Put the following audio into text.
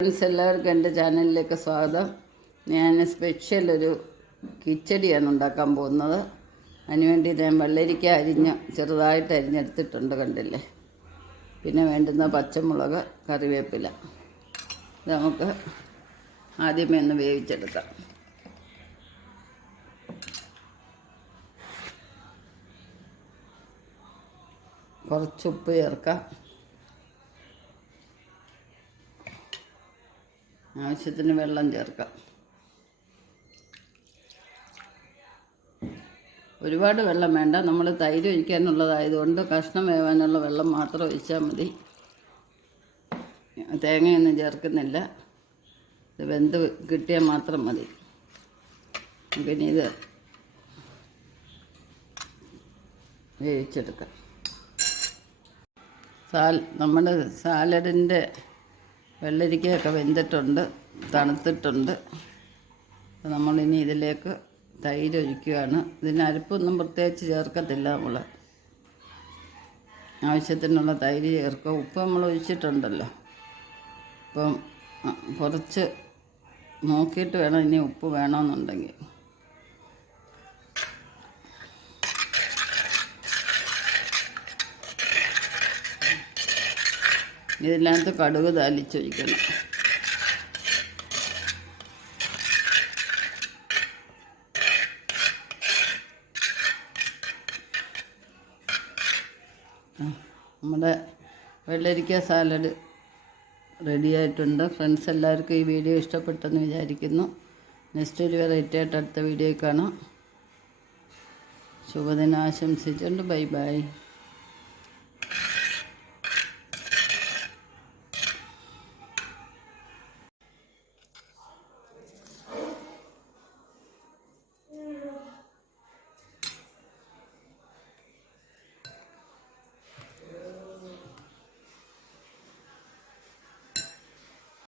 Friends, എല്ലാവർക്കും എൻ്റെ ചാനലിലേക്ക് സ്വാഗതം. ഞാൻ സ്പെഷ്യൽ ഒരു കിച്ചടിയാണ് ഉണ്ടാക്കാൻ പോകുന്നത്. അതിനുവേണ്ടി ഞാൻ വെള്ളരിക്ക ചെറുതായിട്ട് അരിഞ്ഞെടുത്തിട്ടുണ്ട്, കണ്ടില്ലേ. പിന്നെ വേണ്ടുന്ന പച്ചമുളക്, കറിവേപ്പില. ഇത് നമുക്ക് ആദ്യമേ ഒന്ന് വേവിച്ചെടുക്കാം. കുറച്ച് ഉപ്പ് ചേർക്കാം. ആവശ്യത്തിന് വെള്ളം ചേർക്കാം. ഒരുപാട് വെള്ളം വേണ്ട. നമ്മൾ തൈര് ഒഴിക്കാനുള്ളതായതുകൊണ്ട് കഷ്ണം വേവാനുള്ള വെള്ളം മാത്രം ഒഴിച്ചാൽ മതി. തേങ്ങയൊന്നും ചേർക്കുന്നില്ല. ഇത് വെന്ത് കിട്ടിയാൽ മാത്രം മതി. പിന്നെ ഇത് വേവിച്ചെടുക്കാം. നമ്മുടെ സാലഡിൻ്റെ വെള്ളരിക്കയൊക്കെ വെന്തിട്ടുണ്ട്, തണുത്തിട്ടുണ്ട്. നമ്മളിനി ഇതിലേക്ക് തൈര് ഒഴിക്കുകയാണ്. ഇതിന് അരപ്പൊന്നും പ്രത്യേകിച്ച് ചേർക്കത്തില്ല. നമ്മൾ ആവശ്യത്തിനുള്ള തൈര് ചേർക്കുക. ഉപ്പ് നമ്മൾ ഒഴിച്ചിട്ടുണ്ടല്ലോ. അപ്പം കുറച്ച് നോക്കിയിട്ട് വേണം ഇനി ഉപ്പ് വേണമെന്നുണ്ടെങ്കിൽ. ഇതിനകത്ത് കടുക് താളിച്ചൊഴിക്കണം. നമ്മുടെ വെള്ളരിക്ക സാലഡ് റെഡിയായിട്ടുണ്ട്. ഫ്രണ്ട്സ്, എല്ലാവർക്കും ഈ വീഡിയോ ഇഷ്ടപ്പെട്ടെന്ന് വിചാരിക്കുന്നു. നെക്സ്റ്റ് ഒരു വെറൈറ്റി ആയിട്ട് അടുത്ത വീഡിയോയിൽ കാണാം. ശുഭദിനം ആശംസിച്ചുകൊണ്ട് ബൈ ബൈ.